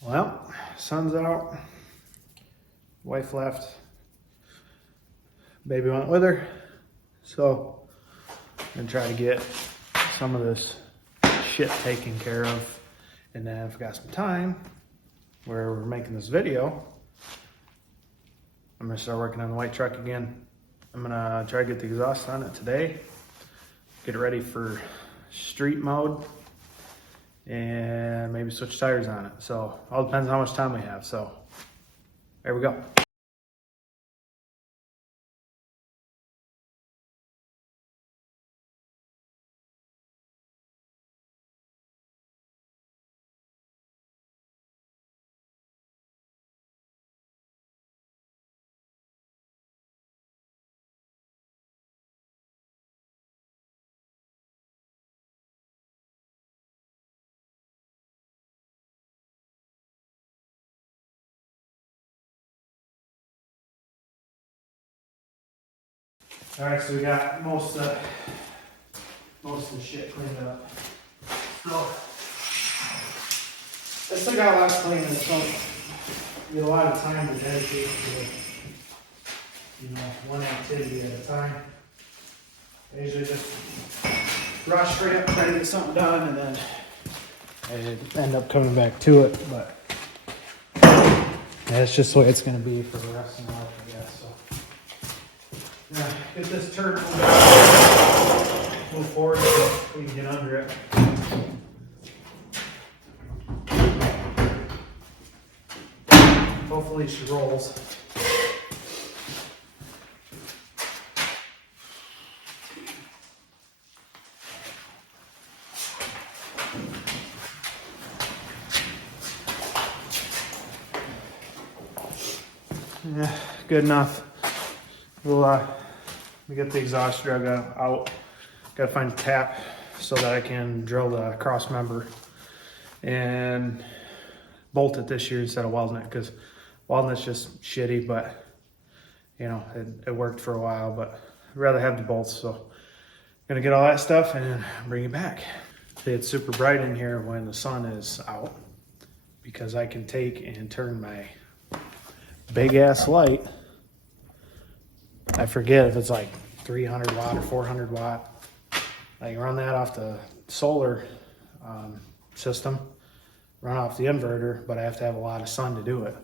Well, sun's out, wife left, baby went with her, so I'm gonna try to get some of this shit taken care of, and then if I got some time where we're making this video, I'm gonna start working on the white truck again. I'm gonna try to get the exhaust on it today, get it ready for street mode, and maybe switch tires on it. So all depends on how much time we have. So there we go. All right, so we got most of the shit cleaned up. So I still got lots cleaning, so get a lot of time to dedicate to, one activity at a time. I usually just rush straight up, try to get something done, and then I end up coming back to it. But that's just the way it's going to be for the rest of my life, I guess. So. Yeah, get this turd move forward so we can get under it. Hopefully she rolls. Yeah, good enough. We'll get the exhaust drag out. Gotta find a tap so that I can drill the cross member and bolt it this year instead of welding it, because welding it's just shitty, but it worked for a while, but I'd rather have the bolts. So gonna get all that stuff and bring it back. It's super bright in here when the sun is out, because I can take and turn my big ass light. I forget if it's like 300 watt or 400 watt. I can run that off the solar system, run off the inverter, but I have to have a lot of sun to do it.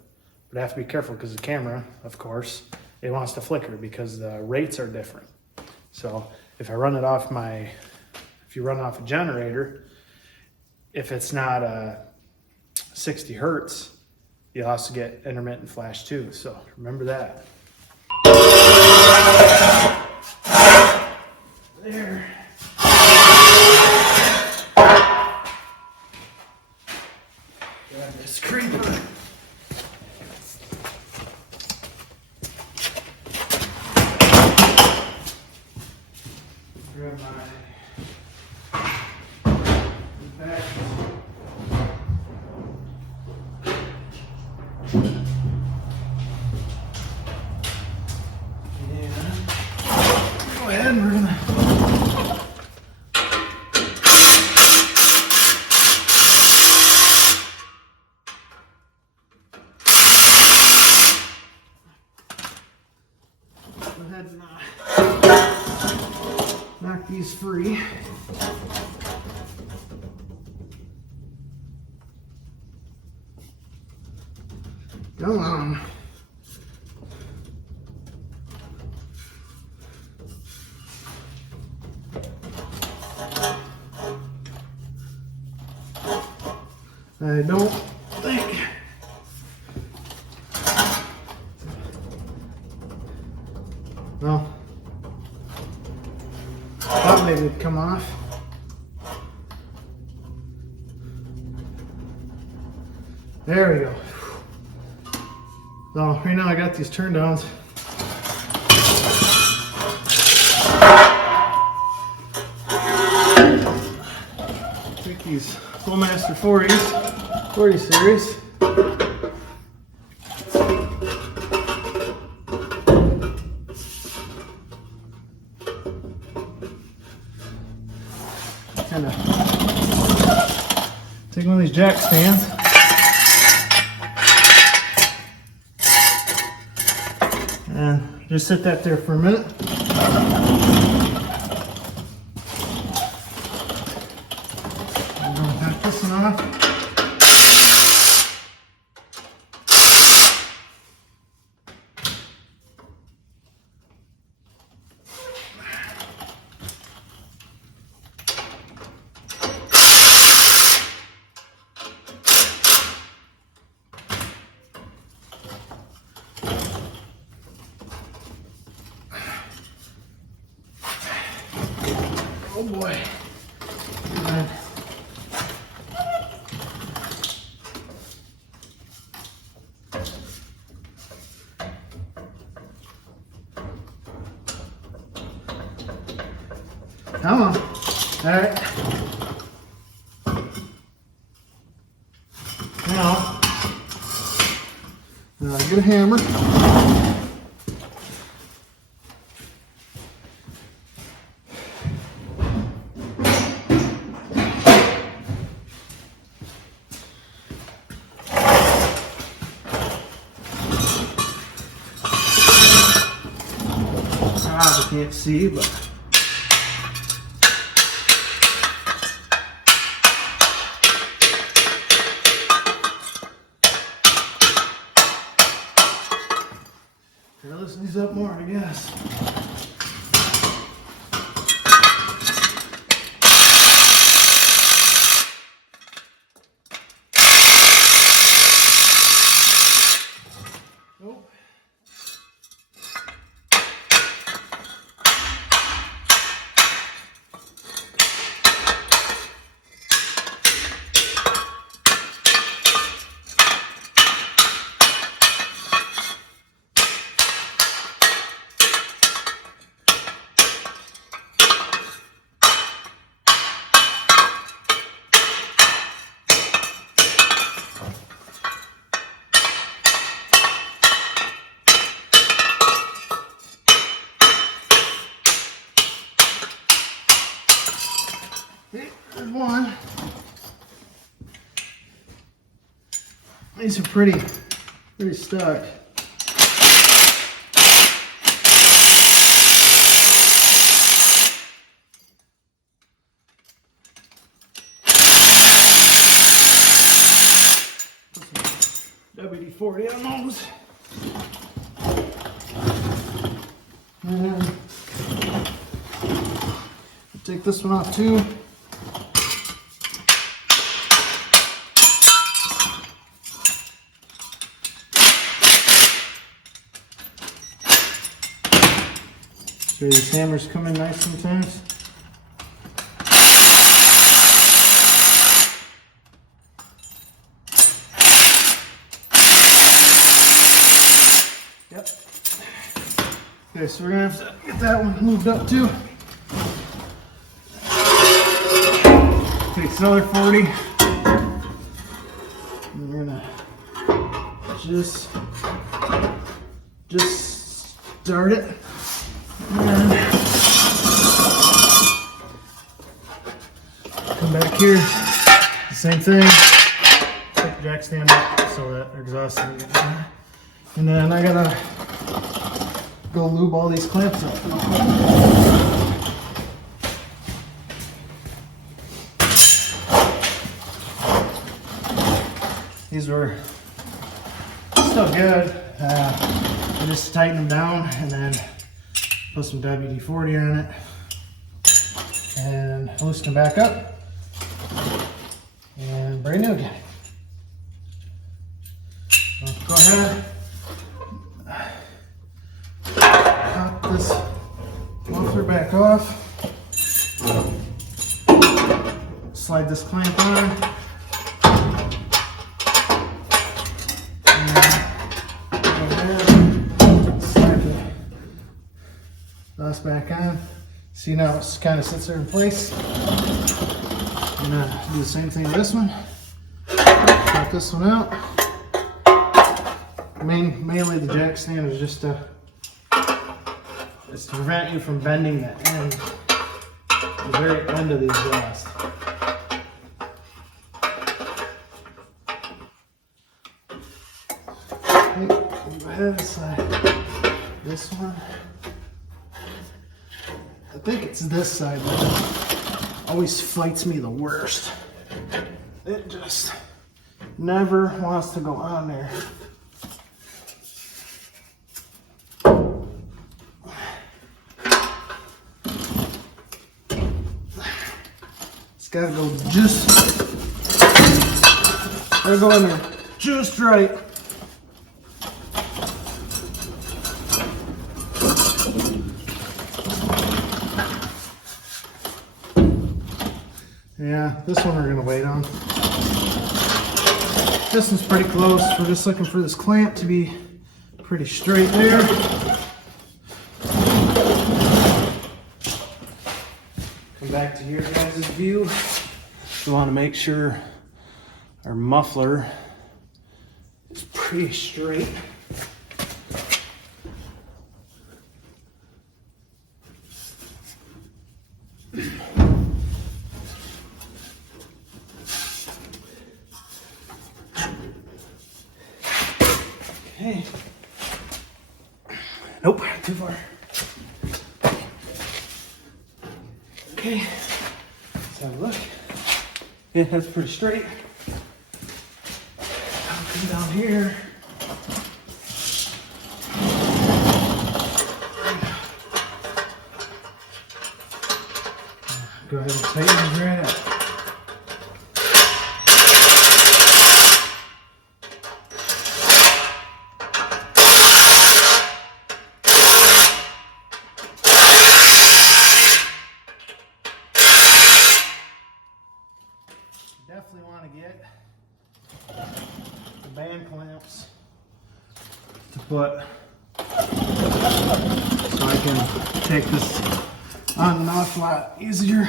But I have to be careful because the camera, of course, it wants to flicker because the rates are different. So if I run it off if you run off a generator, if it's not 60 hertz, you'll also get intermittent flash too. So remember that. There. Grab this creeper. Grab my back. Go ahead and we're gonna knock these free. Come on. I don't think. Well, I thought maybe it'd come off. There we go. So right now I got these turn downs. Take these Flowmaster 40 series. Kind of take one of these jack stands. just sit that there for a minute. I'm gonna pack this one off. Oh boy. And come on. All right. Now, get a hammer. I can't see, but gotta loosen these up more, I guess. Nope. There's one. These are pretty stuck. WD-40 on those. And take this one off too. So these hammers come in nice sometimes. Yep. Okay, so we're gonna have to get that one moved up too. Take this other 40. And we're gonna just start it. And come back here, same thing, take the jack stand up so that exhaust doesn't get there. And then I gotta go lube all these clamps up. These were still good, I just tighten them down and then put some WD-40 on it and loosen them back up and brand new again. So go ahead, pop this muffler back off, slide this clamp on, and go ahead, slide the last back on. See now it kind of sits there in place. I'm gonna do the same thing with this one. Pop this one out. Mainly the jack stand is just to prevent you from bending the end, the very end of the exhaust. Okay, go ahead and slide This one. I think it's this side that always fights me the worst. It just never wants to go on there. It's gotta go gotta go in there just right. Yeah, this one we're gonna wait on. This one's pretty close. We're just looking for this clamp to be pretty straight there. Come back to your guys' view. We want to make sure our muffler is pretty straight. Okay. Nope, too far. Okay, let's have a look. Yeah, that's pretty straight. I'll come down here. Go ahead and tighten it right up. Definitely want to get the band clamps to put so I can take this on and off a lot easier.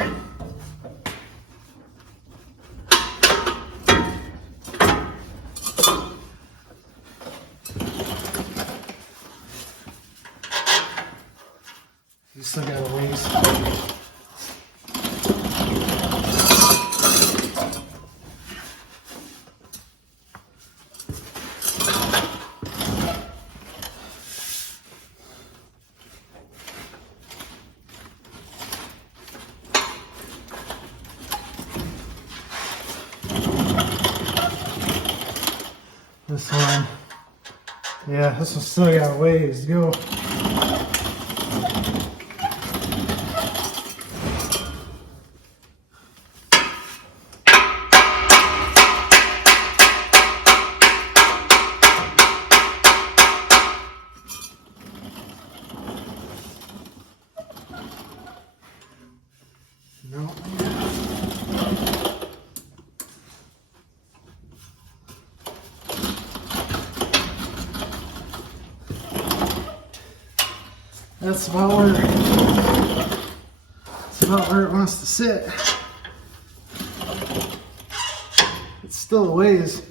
You still got a ways. This one, yeah, this one's still got a ways to go. No. That's about where it wants to sit. It's still a ways.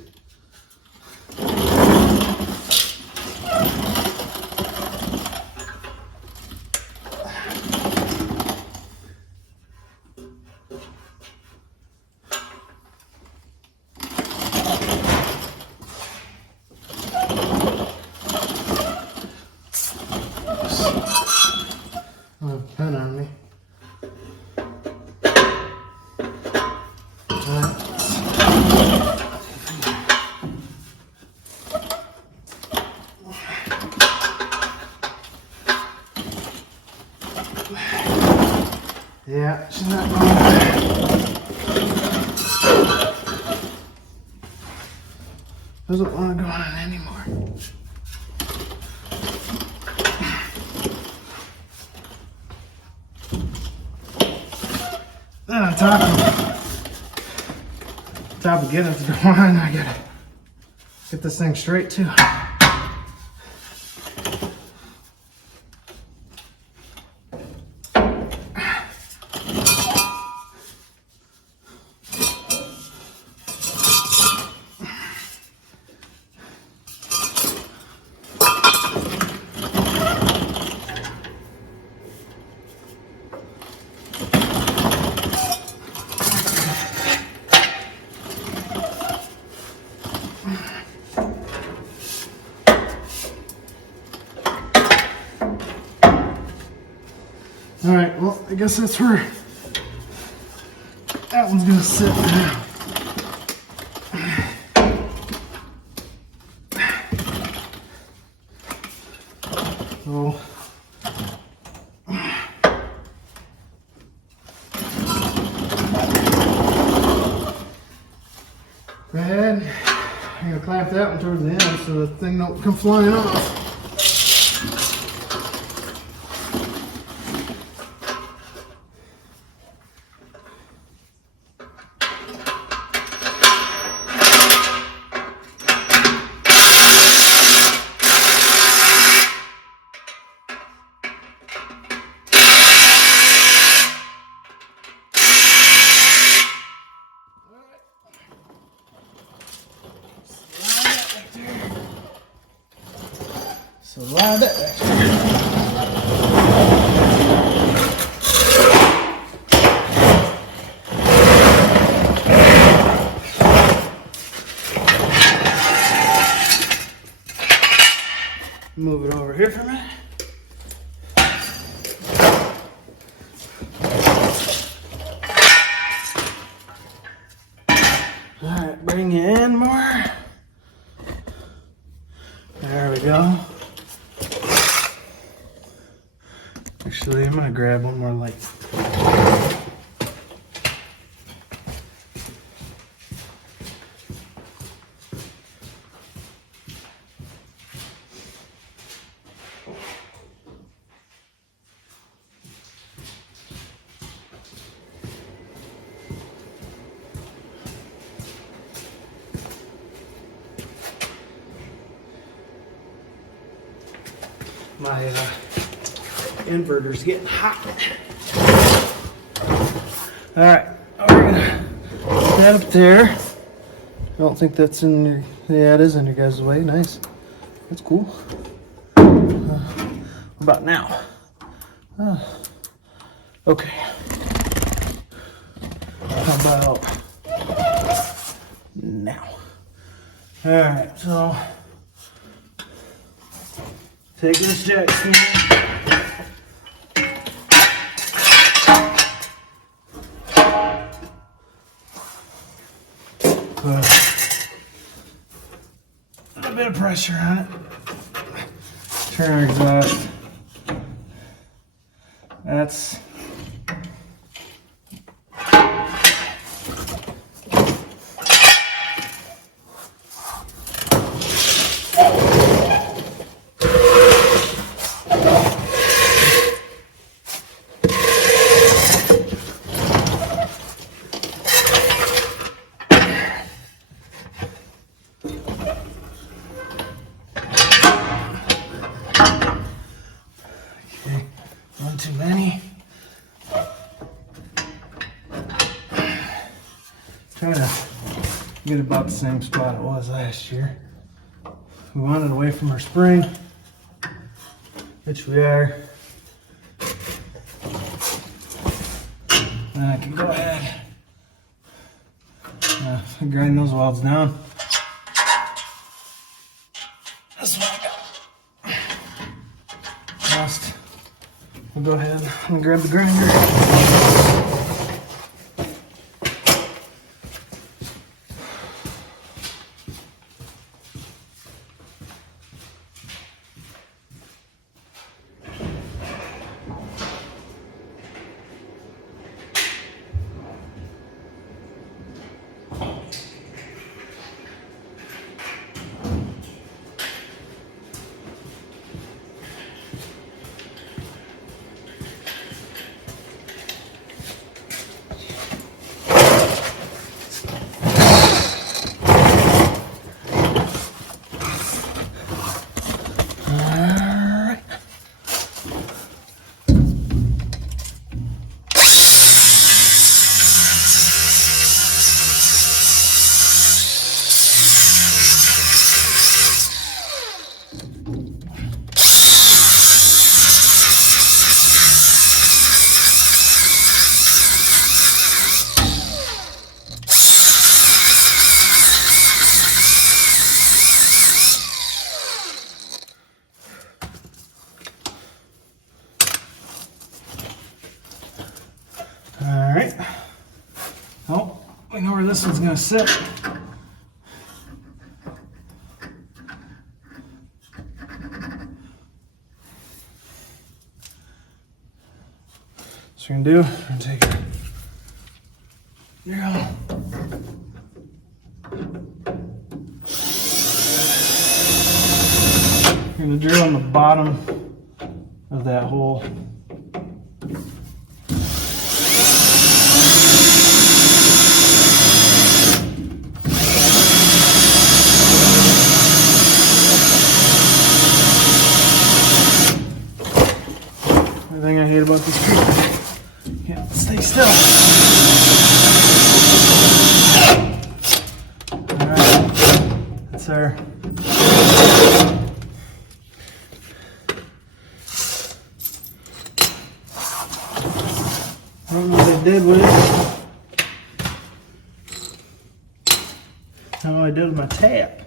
I have a pen on me. Yeah, she's not going there. Doesn't want to go on anymore. Then on top of getting it to go on, I gotta get this thing straight too. I guess that's where that one's gonna sit now. So go ahead. I'm gonna clamp that one towards the end so the thing don't come flying off. Slide that back there. Move it over here for a minute. All right, bring you in more. There we go. Actually, I'm gonna grab one more light. My inverter's getting hot. All right, we're gonna put that up there. I don't think that's in your, yeah, it is in your guys' way. Nice. That's cool. What about now? Okay. How about now? All right, so take this jack stand. Put a bit of pressure on it. Turn our exhaust. That's one too many. Trying to get about the same spot it was last year. We wanted away from our spring, which we are. And I can go ahead and grind those welds down. That's what I got. Last, we'll go ahead and grab the grinder. this one's gonna sit. So we're gonna do, we're gonna take it. Drill. We're gonna drill on the bottom of that hole. The thing I hate about this tree, can't stay still. All right, that's our. I don't know what I did with it. I don't know what I did with my tap.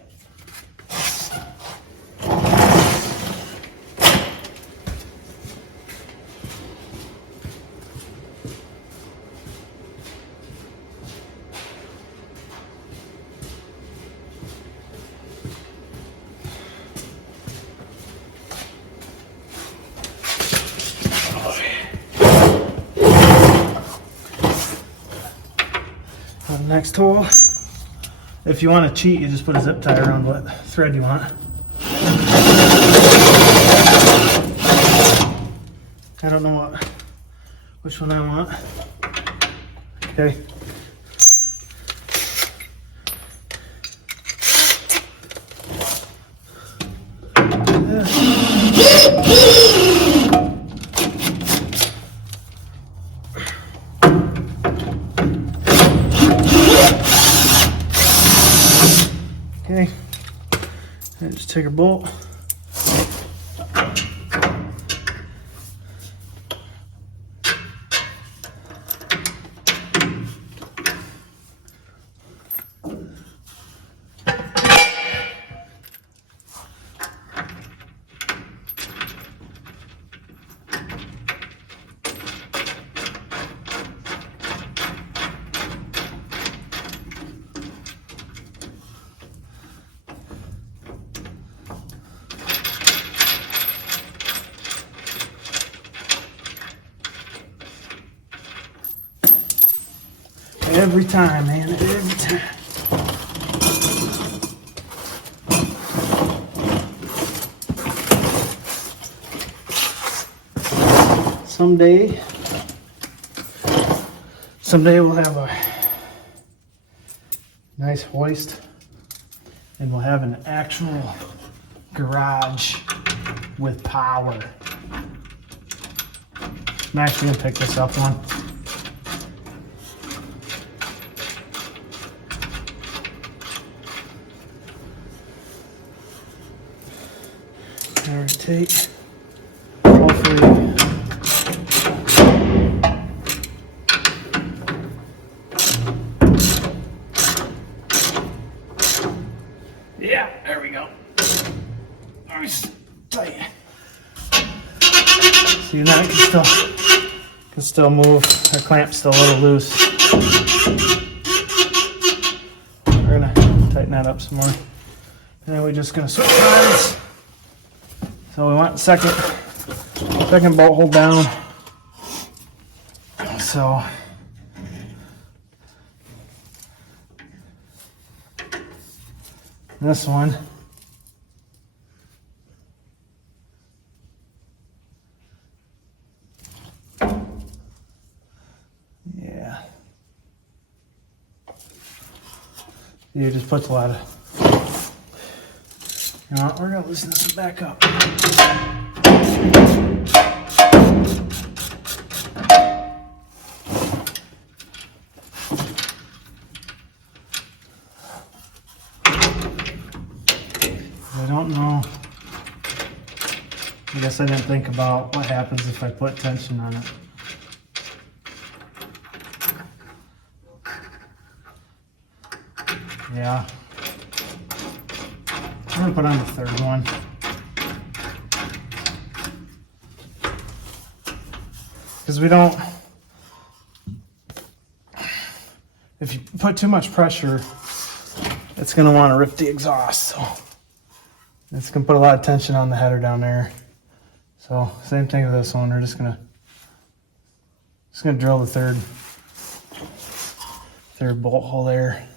Next hole, if you want to cheat, you just put a zip tie around what thread you want. I don't know which one I want. Okay. Okay, and just take a bolt. Every time, man, every time. Someday we'll have a nice hoist and we'll have an actual garage with power. I'm actually gonna pick this up one. Take, hopefully, yeah, there we go. Nice, tight. See, now it can still move. Our clamp's still a little loose. We're gonna tighten that up some more, and then we're just gonna switch sides. So we want the second bolt hole down. So this one, yeah, it just puts a lot of. You know what, we're gonna loosen this back up. I don't know. I guess I didn't think about what happens if I put tension on it. Yeah. I'm gonna put on the third one. Because we don't, if you put too much pressure, it's gonna want to rip the exhaust. So it's gonna put a lot of tension on the header down there. So same thing with this one. We're just gonna drill the third bolt hole there.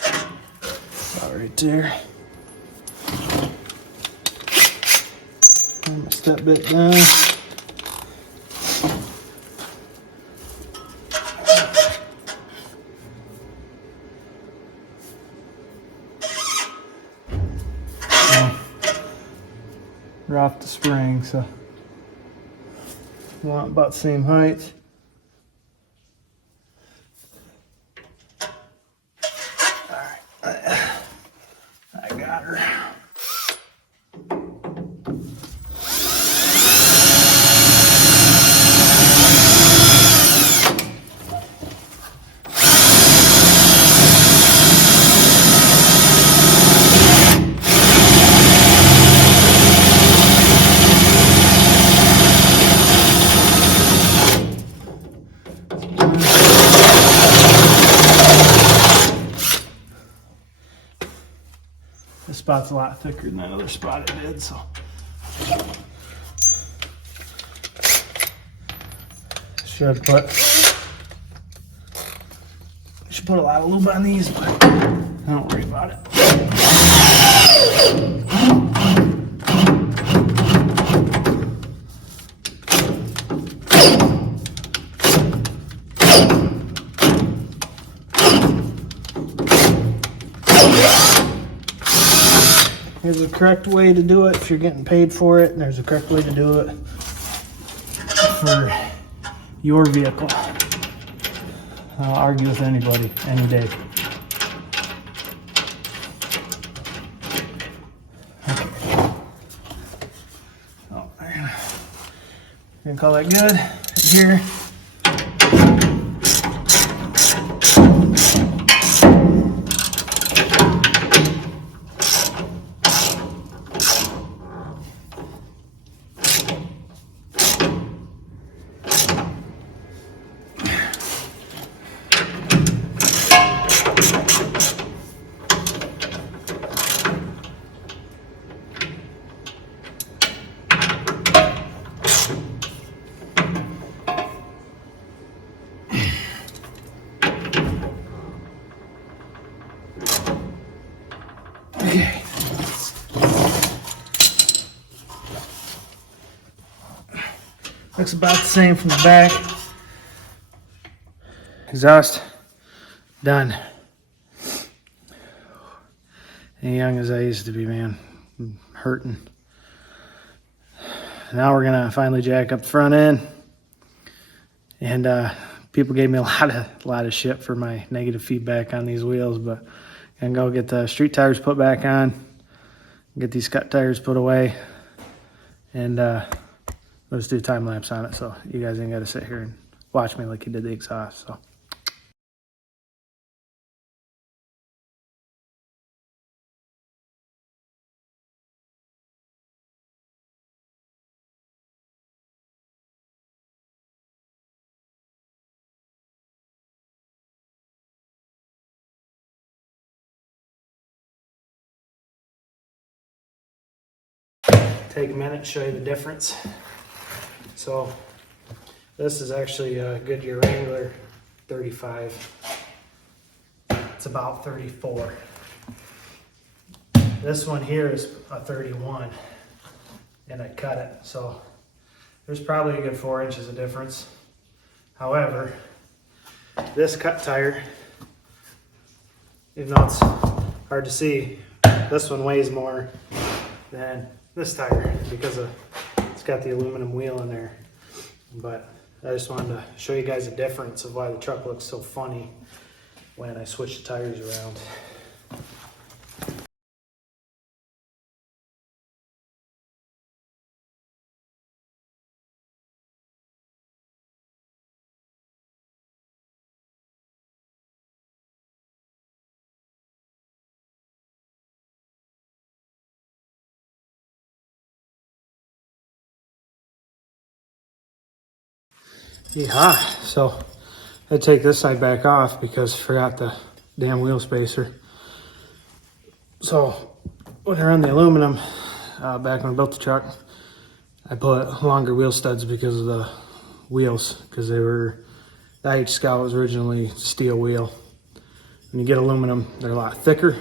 About right there. Put my step bit down. We're off the spring, so we want about the same height. Alright, I got her. This spot's a lot thicker than that other spot it did, so. Should put a lot of lube on these, but don't worry about it. There's a correct way to do it if you're getting paid for it, and there's a correct way to do it for your vehicle. I'll argue with anybody any day. Okay. Oh, gonna call that good right here. Okay. Looks about the same from the back. Exhaust done. As young as I used to be, man. I'm hurting. Now we're gonna finally jack up the front end. And people gave me a lot of shit for my negative feedback on these wheels, but I'm gonna go get the street tires put back on, get these cut tires put away, and let's do a time lapse on it so you guys ain't gotta sit here and watch me like you did the exhaust. So. Take a minute to show you the difference. So this is actually a Goodyear Wrangler 35. It's about 34. This one here is a 31 and I cut it. So there's probably a good 4 inches of difference. However, this cut tire, even though it's hard to see, this one weighs more than this tire because it's got the aluminum wheel in there. But I just wanted to show you guys the difference of why the truck looks so funny when I switch the tires around. Yeah, so I had to take this side back off because I forgot the damn wheel spacer. So when I run the aluminum, back when I built the truck, I put longer wheel studs because of the wheels, because the IH Scout was originally steel wheel. When you get aluminum, they're a lot thicker,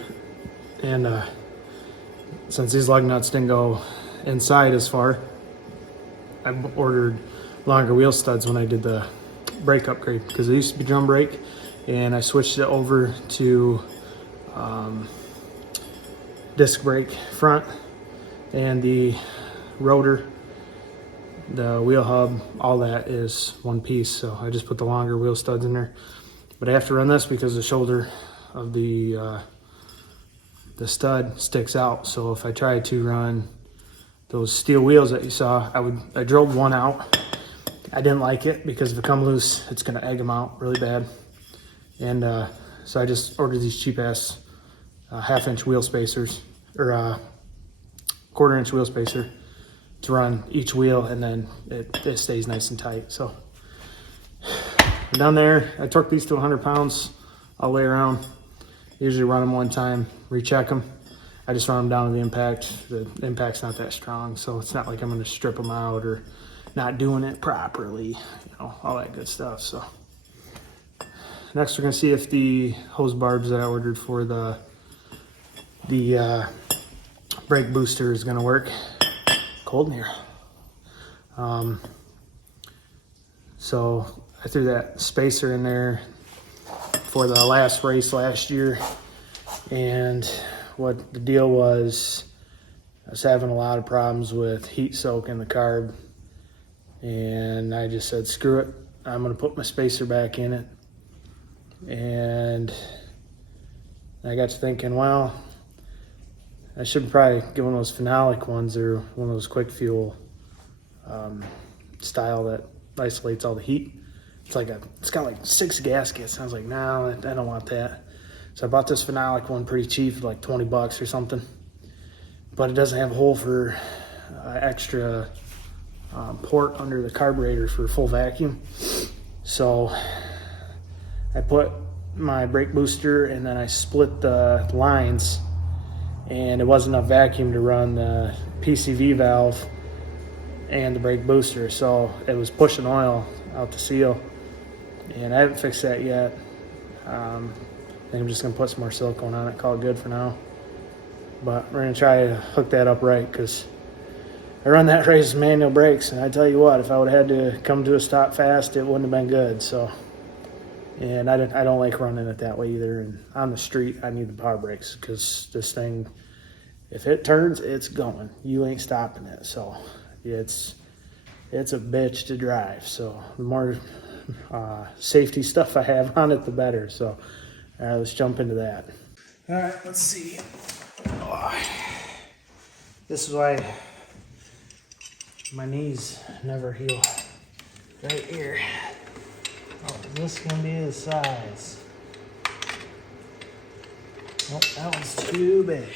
and since these lug nuts didn't go inside as far, I ordered longer wheel studs when I did the brake upgrade, because it used to be drum brake, and I switched it over to disc brake front, and the rotor, the wheel hub, all that is one piece. So I just put the longer wheel studs in there. But I have to run this because the shoulder of the stud sticks out. So if I tried to run those steel wheels that you saw, I drilled one out. I didn't like it because if it come loose, it's gonna egg them out really bad. And so I just ordered these cheap ass half-inch wheel spacers, or quarter-inch wheel spacer to run each wheel, and then it stays nice and tight. So down there, I torqued these to 100 pounds all the way around. Usually run them one time, recheck them. I just run them down to the impact. The impact's not that strong, so it's not like I'm gonna strip them out or not doing it properly, you know, all that good stuff. So next we're gonna see if the hose barbs that I ordered for the brake booster is gonna work. Cold in here. So I threw that spacer in there for the last race last year, and what the deal was, I was having a lot of problems with heat soak in the carb, and I just said, screw it, I'm gonna put my spacer back in it. And I got to thinking, well, I should probably get one of those phenolic ones, or one of those quick fuel style that isolates all the heat. It's got like 6 gaskets. I was like, no, I don't want that. So I bought this phenolic one pretty cheap, like 20 bucks or something. But it doesn't have a hole for extra port under the carburetor for full vacuum. So I put my brake booster, and then I split the lines, and it wasn't enough vacuum to run the PCV valve and the brake booster. So it was pushing oil out the seal, and I haven't fixed that yet. I think I'm just gonna put some more silicone on it, call it good for now. But we're gonna try to hook that up right, because I run that race with manual brakes, and I tell you what, if I would have had to come to a stop fast, it wouldn't have been good. So, and I don't like running it that way either. And on the street, I need the power brakes, because this thing, if it turns, it's going. You ain't stopping it. So it's a bitch to drive. So the more safety stuff I have on it, the better. So all right, let's jump into that. All right, let's see. Oh, this is why my knees never heal. Right here. Oh, is this gonna be the size? Nope, that one's too big.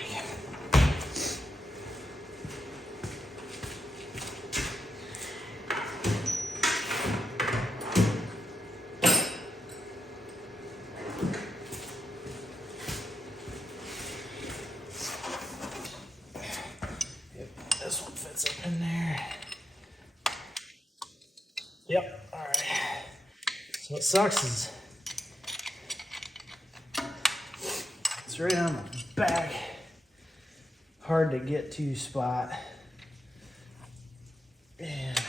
This one fits up in there. Yep, all right. So what sucks is it's right on the back, hard to get to spot. And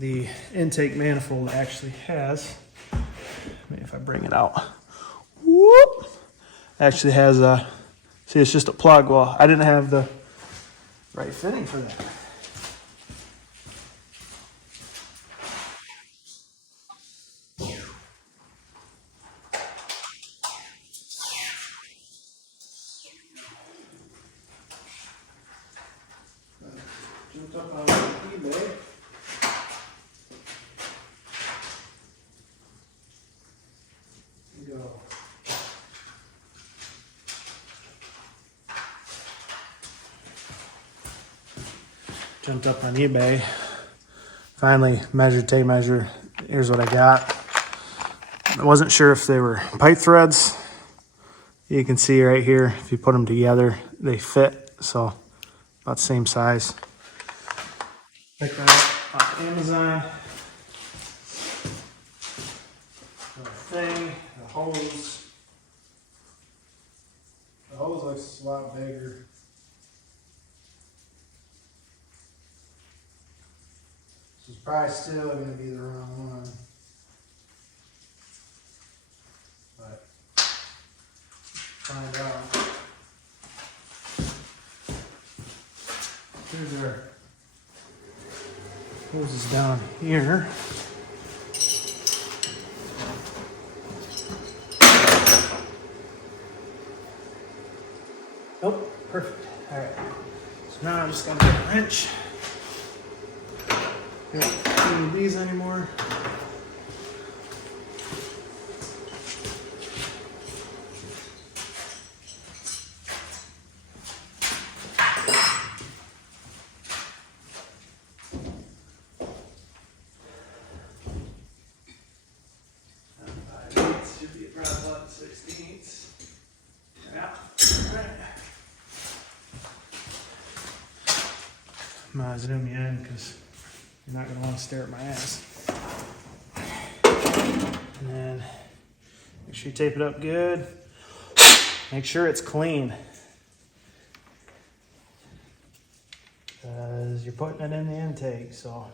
the intake manifold actually has, maybe if I bring it out, whoop, actually has a, see, it's just a plug. Well, I didn't have the right fitting for that. Jumped up on eBay. Go. Jumped up on eBay, Finally measured, tape measure. Here's what I got. I wasn't sure if they were pipe threads. You can see right here, if you put them together, they fit. So about the same size. Picked that up off Amazon. The thing, the hose. The hose looks a lot bigger. This is probably still going to be the wrong one. But find out. Here's our hoses down here. Oh, perfect. All right. So now I'm just gonna get a wrench. Don't need these anymore. Should be around 11/16. Yeah. All right. I'm gonna zoom you in because you're not gonna want to stare at my ass. And then make sure you tape it up good. Make sure it's clean. Because you're putting it in the intake, so.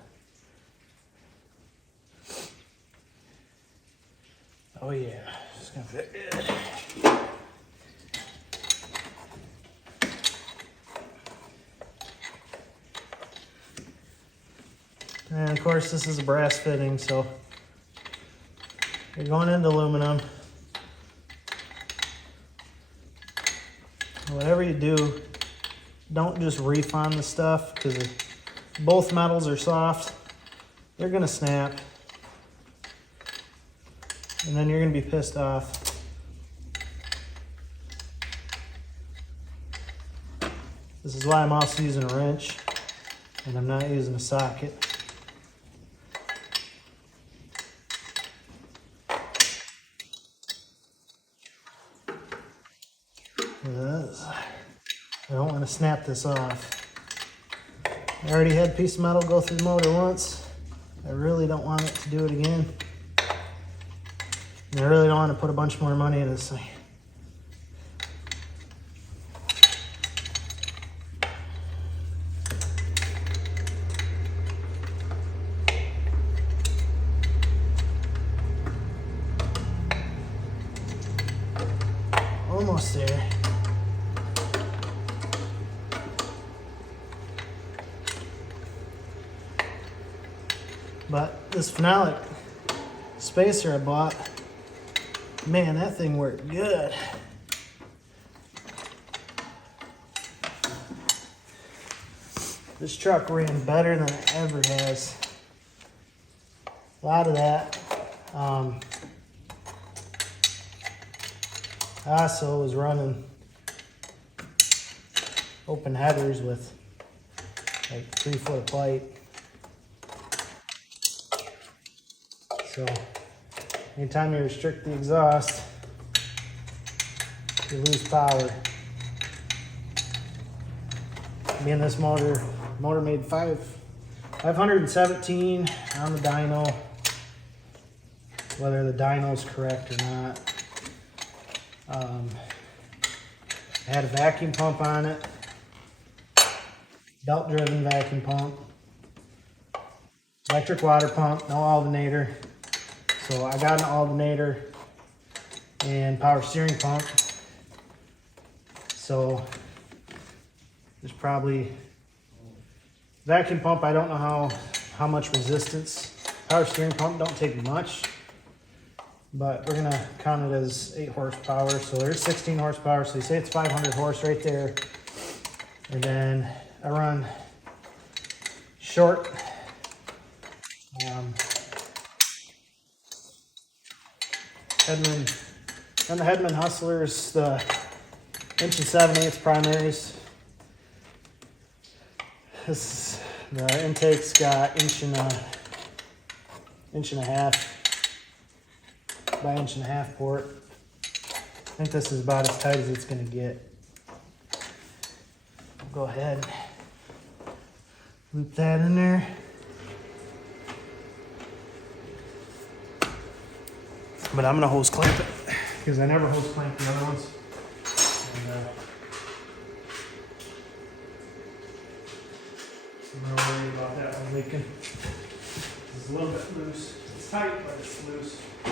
Oh yeah, it's gonna fit good. And of course this is a brass fitting, so you're going into aluminum. Whatever you do, don't just reef on the stuff, because if both metals are soft, they're gonna snap. And then you're gonna be pissed off. This is why I'm also using a wrench and I'm not using a socket. I don't want to snap this off. I already had a piece of metal go through the motor once. I really don't want it to do it again. And I really don't want to put a bunch more money into this thing. Almost there. But this phenolic spacer I bought, man, that thing worked good. This truck ran better than it ever has. A lot of that. I also was running open headers with like 3 foot of pipe. So anytime you restrict the exhaust, you lose power. Me and this motor made 517 on the dyno. Whether the dyno's correct or not. I had a vacuum pump on it, belt driven vacuum pump, electric water pump, no alternator. So I got an alternator and power steering pump. So there's probably vacuum pump. I don't know how much resistance. Power steering pump don't take much, but we're gonna count it as 8 horsepower. So there's 16 horsepower. So you say it's 500 horse right there. And then I run short. Hedman, and the Hedman Hustlers, the 1 7/8 primaries. The intake's got 1 1.5 by 1.5 port. I think this is about as tight as it's gonna get. Go ahead, loop that in there. But I'm gonna hose clamp it because I never hose clamp the other ones. And, I'm not worried about that one leaking. It's a little bit loose. It's tight, but it's loose. I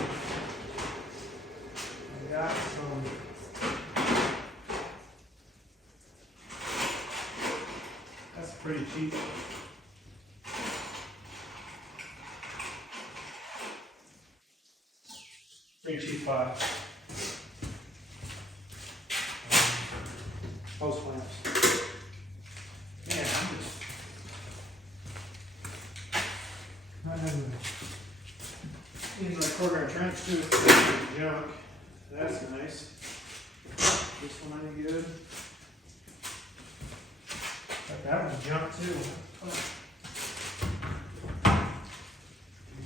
got some. That's pretty cheap. Pretty cheap hose clamps. Man, I'm just not having using my quarter-inch wrench too. Junk. That's nice. This one any good? That one's junk too. I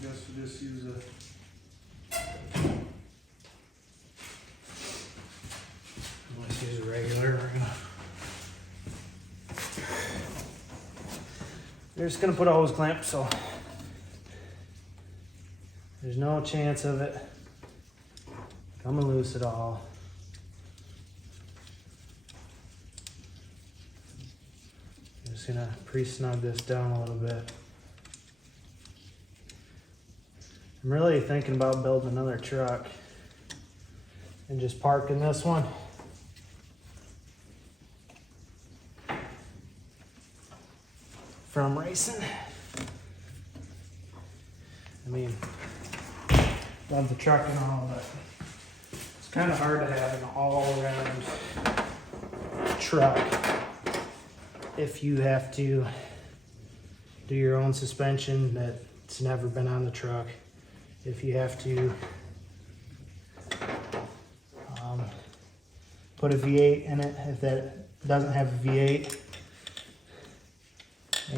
guess we just use a. Let's use a regular. They're just gonna put a hose clamp, so there's no chance of it coming loose at all. I'm just gonna pre-snug this down a little bit. I'm really thinking about building another truck and just parking this one. From racing. I mean, love the truck and all, but it's kind of hard to have an all-around truck if you have to do your own suspension that's never been on the truck. If you have to put a V8 in it, if that doesn't have a V8.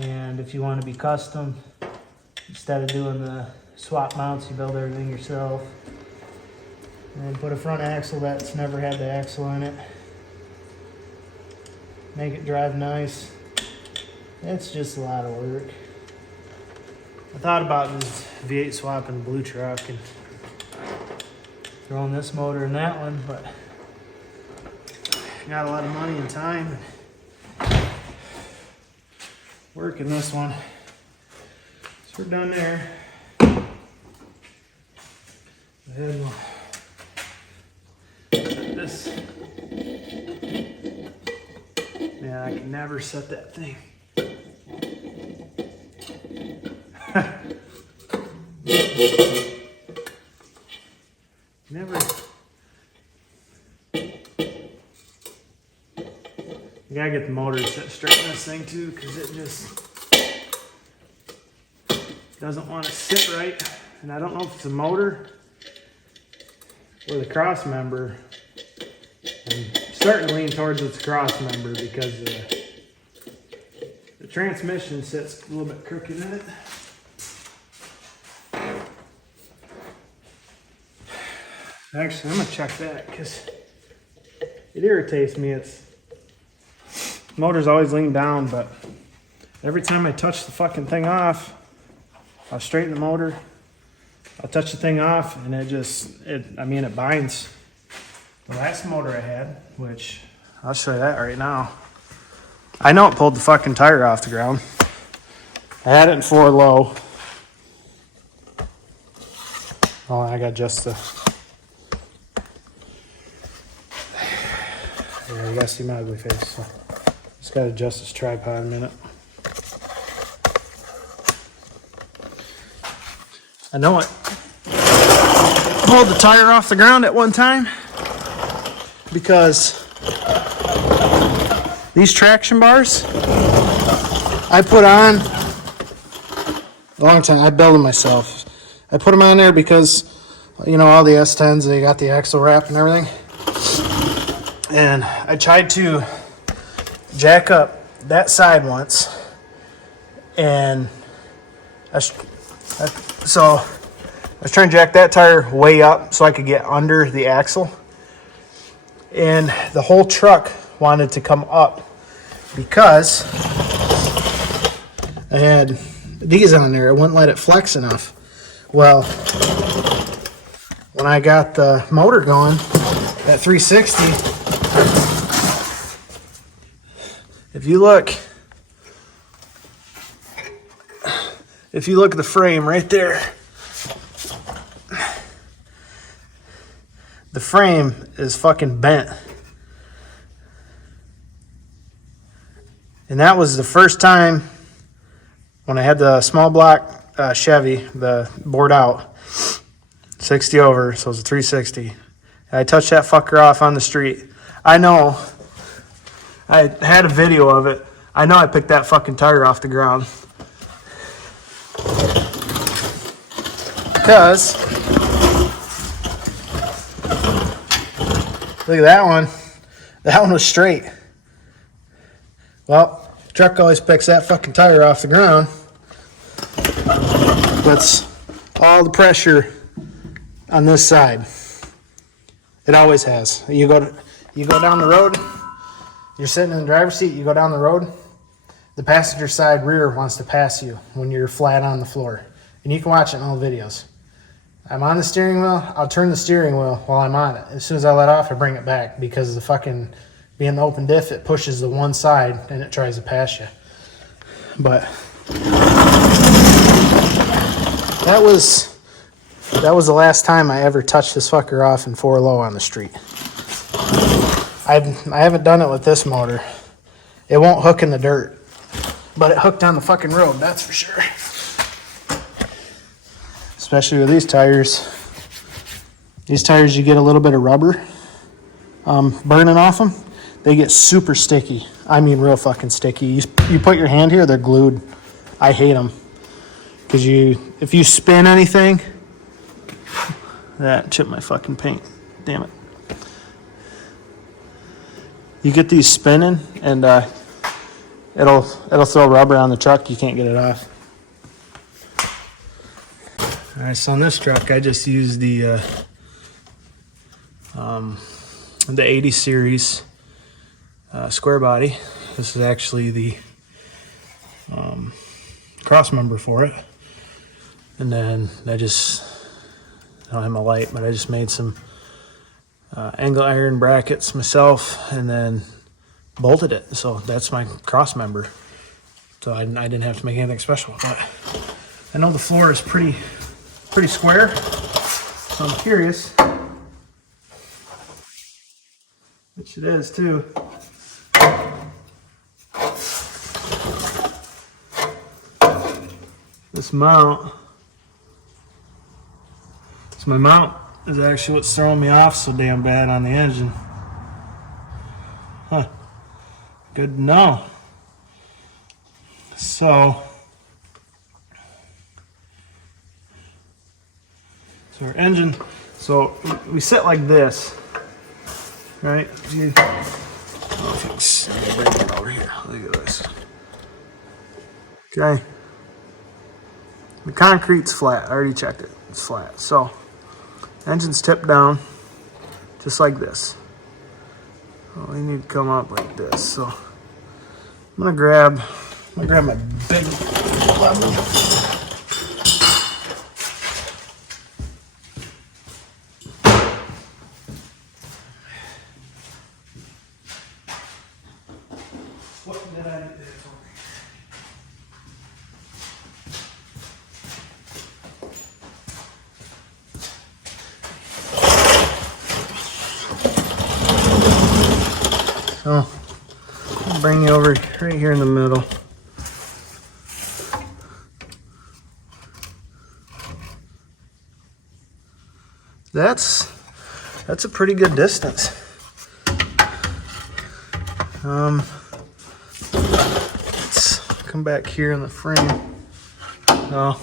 And if you want to be custom, instead of doing the swap mounts, you build everything yourself. And then put a front axle that's never had the axle in it. Make it drive nice. It's just a lot of work. I thought about this V8 swap in the blue truck and throwing this motor in that one, but got a lot of money and time. Working this one. So we're done there. Then we'll set this. Man, I can never set that thing. Never. You gotta get the motor set straight in this thing too, because it just doesn't want to sit right. And I don't know if it's a motor or the cross member. I'm starting to lean towards it's a cross member because the transmission sits a little bit crooked in it. Actually, I'm gonna check that because it irritates me. It's motor's always leaned down, but every time I touch the fucking thing off, I'll straighten the motor, I'll touch the thing off, and it binds. The last motor I had, which I'll show you that right now. I know it pulled the fucking tire off the ground. I had it in 4 low. Oh, I got just the. Yeah, you gotta see my ugly face. So. Just gotta adjust this tripod a minute. I know it pulled the tire off the ground at one time because these traction bars I put on a long time. I built them myself. I put them on there because, you know, all the S10s, they got the axle wrap and everything. And I tried to jack up that side once, and so I was trying to jack that tire way up so I could get under the axle. And the whole truck wanted to come up because I had these on there. I wouldn't let it flex enough. Well, when I got the motor going at 360, if you look at the frame right there, the frame is fucking bent. And that was the first time when I had the small block Chevy, the bored out, 60 over, so it was a 360. I touched that fucker off on the street. I know, I had a video of it. I know I picked that fucking tire off the ground. Because, look at that one. That one was straight. Well, truck always picks that fucking tire off the ground. Puts all the pressure on this side. It always has. You go down the road, you're sitting in the driver's seat, you go down the road, the passenger side rear wants to pass you when you're flat on the floor. And you can watch it in all the videos. I'm on the steering wheel, I'll turn the steering wheel while I'm on it. As soon as I let off, I bring it back because the fucking, being the open diff, it pushes the one side and it tries to pass you. But that was the last time I ever touched this fucker off in 4 low on the street. I haven't done it with this motor. It won't hook in the dirt, but it hooked on the fucking road, that's for sure. Especially with these tires. These tires, you get a little bit of rubber burning off them. They get super sticky. I mean real fucking sticky. You put your hand here, they're glued. I hate them. Because if you spin anything, that chipped my fucking paint. Damn it. You get these spinning and it'll throw rubber on the truck. You can't get it off. All right, so on this truck, I just used the 80 series square body. This is actually the cross member for it. And then I don't have my light, but I just made some angle iron brackets myself and then bolted it. So that's my cross member. So I didn't have to make anything special. But I know the floor is pretty square. So I'm curious, which it is too. This mount. So my mount is actually what's throwing me off so damn bad on the engine. Huh. Good to know. So our engine, so we sit like this, right? I don't know if I can bring it over here. Look at this. Okay. The concrete's flat. I already checked it. It's flat. So engine's tipped down just like this. Oh, you need to come up like this. So I'm gonna grab my big lever. What did I do for me? So I'll bring you over right here in the middle. That's a pretty good distance. Let's come back here in the frame. Oh.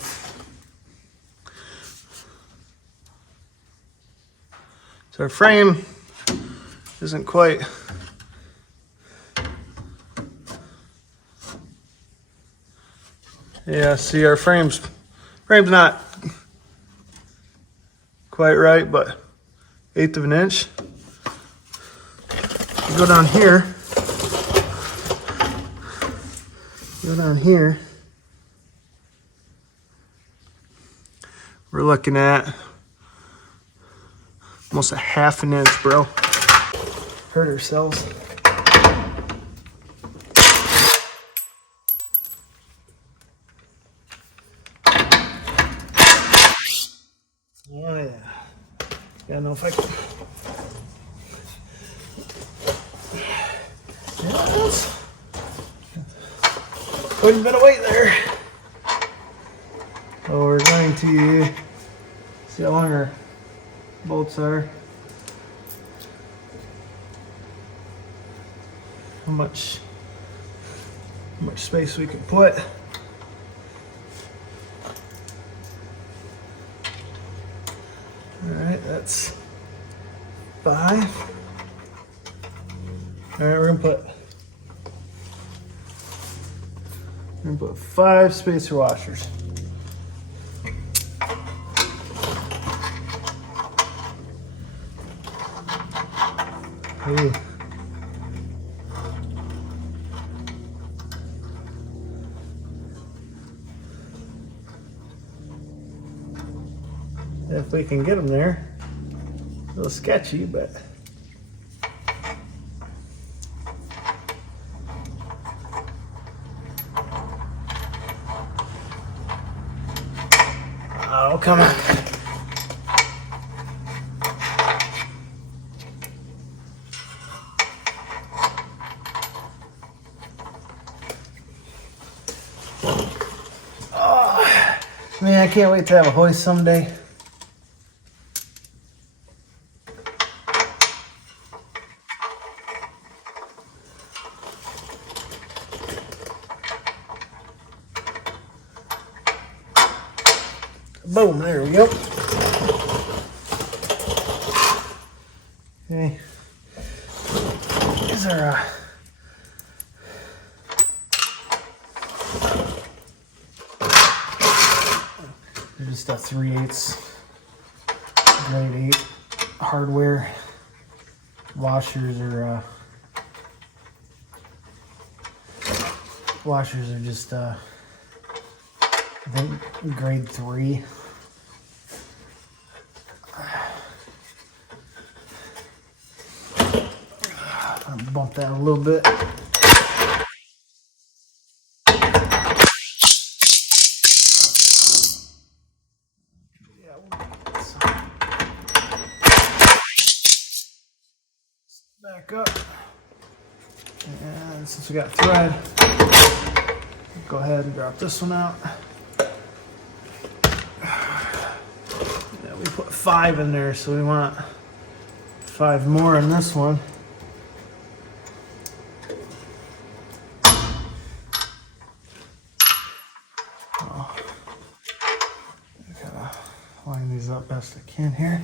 So our frame isn't quite see, our frame's not quite right, but 1/8 of an inch. You go down here. Go down here. We're looking at almost a 1/2 an inch, bro. Hurt ourselves. Oh yeah. Gotta know if I can. Yes. Quite a bit of weight there. So we're going to see how long our bolts are. How much space we can put. All right, that's 5. All right, we're gonna put 5 spacer washers. Ooh. If we can get them there, a little sketchy, but oh, come on. Oh, man, I can't wait to have a hoist someday. Boom, there we go. Okay. These are they're just a 3/8 grade 8 hardware washers are just I think grade 3. I'll bump that a little bit. Back up. And since we got thread, go ahead and drop this one out. Yeah, we put 5 in there, so we want 5 more in this one. Oh, I gotta line these up best I can here.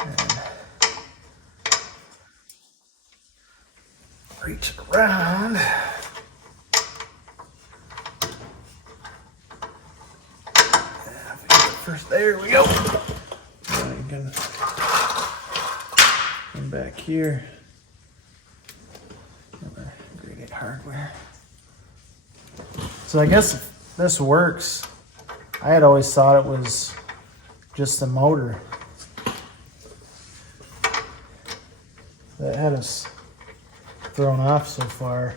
And reach around. First, there we go. I'm gonna come back here. Grade 8 hardware. So I guess if this works, I had always thought it was just the motor that had us thrown off so far.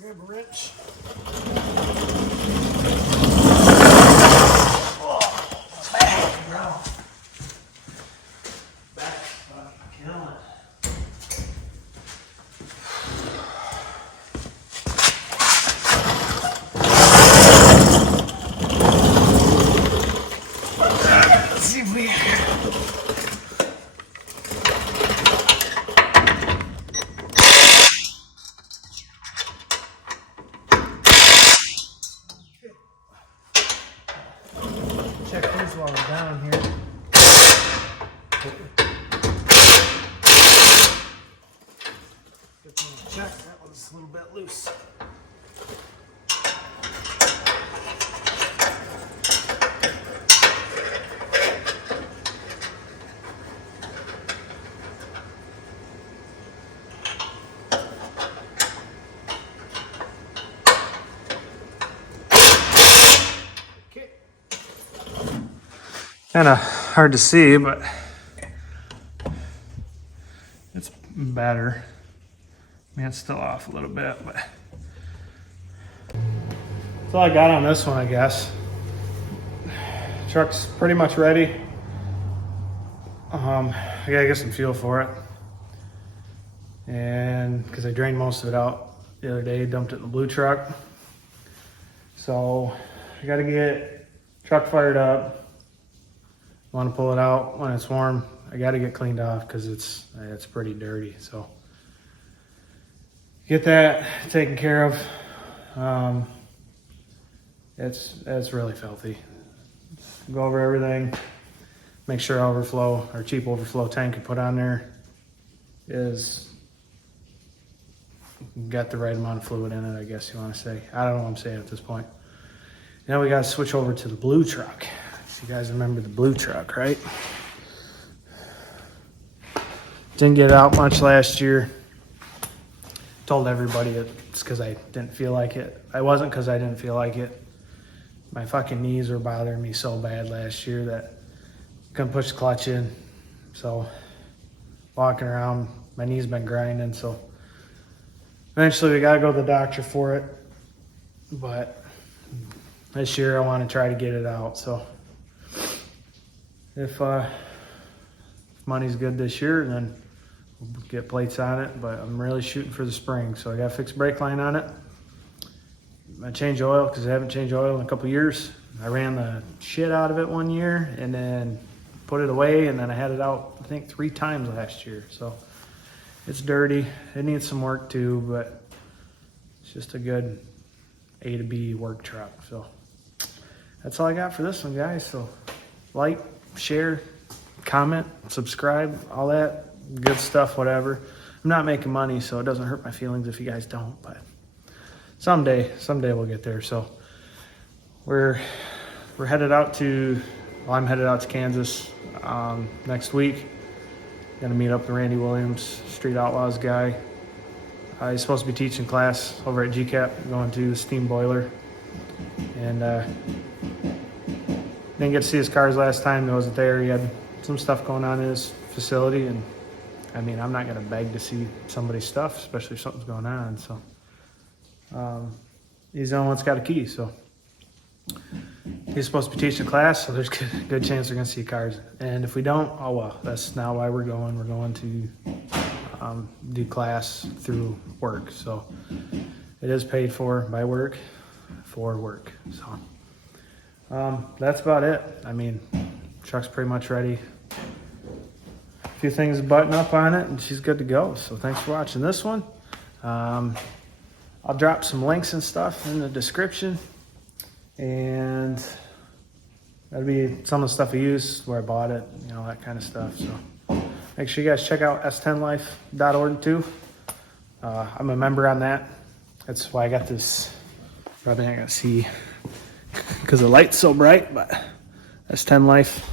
Grab a wrench. Oh, back, bro. while we're down here. Check, that was a little bit loose. Kind of hard to see, but it's better. I mean, it's still off a little bit, but that's all I got on this one, I guess. Truck's pretty much ready. I gotta get some fuel for it, and because I drained most of it out the other day, dumped it in the blue truck. So I gotta get truck fired up. Want to pull it out when it's warm. I got to get cleaned off because it's pretty dirty. So get that taken care of. It's really filthy. Go over everything. Make sure overflow or cheap overflow tank you put on there is got the right amount of fluid in it, I guess you want to say. I don't know what I'm saying at this point. Now we got to switch over to the blue truck. You guys remember the blue truck, right? Didn't get out much last year. Told everybody it's because I didn't feel like it. It wasn't because I didn't feel like it. My fucking knees were bothering me so bad last year that I couldn't push the clutch in. So walking around, my knees been grinding. So eventually we gotta go to the doctor for it. But this year I want to try to get it out. So if money's good this year, then we'll get plates on it, but I'm really shooting for the spring. So I got to fix brake line on it. I change oil because I haven't changed oil in a couple years. I ran the shit out of it one year and then put it away, and then I had it out, I think, 3 times last year. So it's dirty. It needs some work too, but it's just a good A to B work truck. So that's all I got for this one, guys. So like, share, comment, subscribe, all that good stuff, whatever. I'm not making money, so it doesn't hurt my feelings if you guys don't, but someday we'll get there. So we're headed out to, well, I'm headed out to Kansas next week. Gonna meet up with Randy Williams, Street Outlaws guy. He's supposed to be teaching class over at GCAP, going to the steam boiler. And didn't get to see his cars last time. He wasn't there. He had some stuff going on in his facility, and I mean, I'm not gonna beg to see somebody's stuff, especially if something's going on. So he's the only one that's got a key. So he's supposed to be teaching class, so there's a good chance we're gonna see cars. And if we don't, oh well. That's not why we're going. We're going to do class through work. So it is paid for by work for work. So. That's about it. I mean, truck's pretty much ready. A few things to button up on it, and she's good to go. So thanks for watching this one. I'll drop some links and stuff in the description, and that'll be some of the stuff I use, where I bought it, you know, that kind of stuff. So make sure you guys check out s10life.org too. I'm a member on that. That's why I got this. Probably not gonna see because the light's so bright, but S10 Life.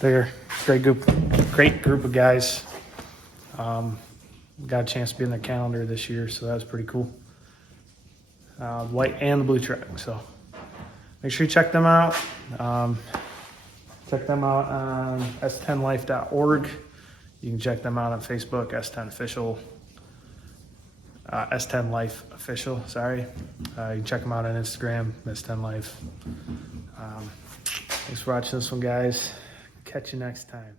They're a great group of guys. Got a chance to be in their calendar this year, so that was pretty cool. White and the blue truck. So make sure you check them out. Check them out on s10life.org. You can check them out on Facebook, S10 Official. S10 Life Official, sorry. You can check them out on Instagram, S10 Life. Thanks for watching this one, guys. Catch you next time.